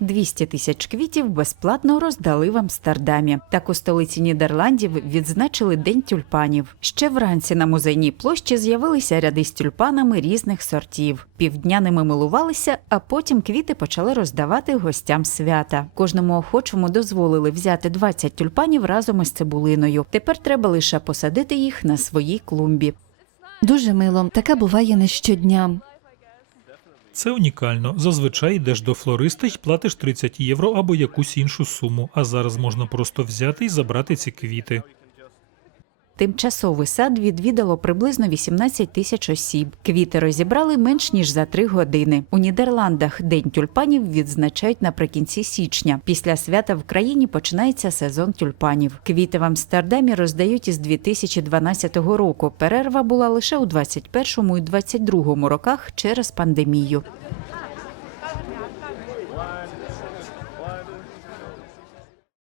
200 тисяч квітів безплатно роздали в Амстердамі. Так у столиці Нідерландів відзначили День тюльпанів. Ще вранці на музейній площі з'явилися ряди з тюльпанами різних сортів. Півдня ними милувалися, а потім квіти почали роздавати гостям свята. Кожному охочому дозволили взяти 20 тюльпанів разом із цибулиною. Тепер треба лише посадити їх на своїй клумбі. Дуже мило. Таке буває не щодня. Це унікально. Зазвичай йдеш до флориста й платиш 30 євро або якусь іншу суму, а зараз можна просто взяти і забрати ці квіти. Тимчасовий сад відвідало приблизно 18 тисяч осіб. Квіти розібрали менш ніж за три години. У Нідерландах день тюльпанів відзначають наприкінці січня. Після свята в країні починається сезон тюльпанів. Квіти в Амстердамі роздають із 2012 року. Перерва була лише у 21-му і 22-му роках через пандемію.